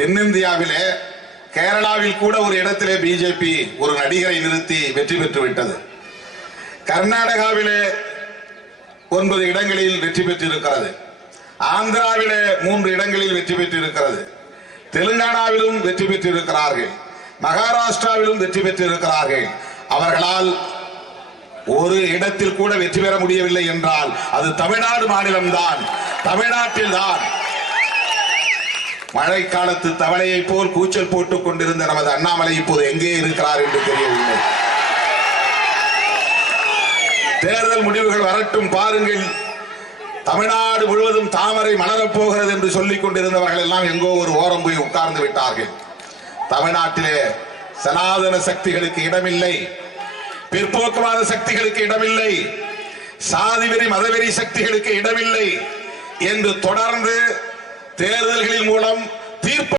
தென்னிந்தியாவிலே கேரளாவில் கூட ஒரு இடத்திலே பிஜேபி ஒரு நடிகரை நிறுத்தி வெற்றி பெற்று விட்டது. கர்நாடகாவிலே 9 இடங்களில் வெற்றி பெற்றிருக்கிறது. ஆந்திராவிலே 3 இடங்களில் வெற்றி பெற்றிருக்கிறது. தெலுங்கானாவிலும் வெற்றி பெற்றிருக்கிறார்கள். மகாராஷ்டிராவிலும் வெற்றி பெற்றிருக்கிறார்கள். அவர்களால் ஒரு இடத்தில் கூட வெற்றி பெற முடியவில்லை என்றால் அது தமிழ்நாடு மாநிலம்தான். தமிழ்நாட்டில் தான் மழைக்காலத்து தவளையை போல் கூச்சல் போட்டுக் கொண்டிருந்த நமது அண்ணாமலை இப்போது எங்கே இருக்கிறார் என்று தெரியவில்லை. தேர்தல் முடிவுகள் வரட்டும் பாருங்கள். தமிழ்நாடு முழுவதும் தாமரை மலரப் போகிறது என்று சொல்லிக் கொண்டிருந்தவர்கள் எல்லாம் எங்கோ ஒரு ஓரம் போய் உட்கார்ந்து விட்டார்கள். தமிழ்நாட்டிலே சனாதன சக்திகளுக்கு இடமில்லை, பிற்போக்குவாத சக்திகளுக்கு இடமில்லை, சாதிவெறி மதவெறி சக்திகளுக்கு இடமில்லை என்று தொடர்ந்து தேர்தல்களின் மூலம் தீர்ப்பு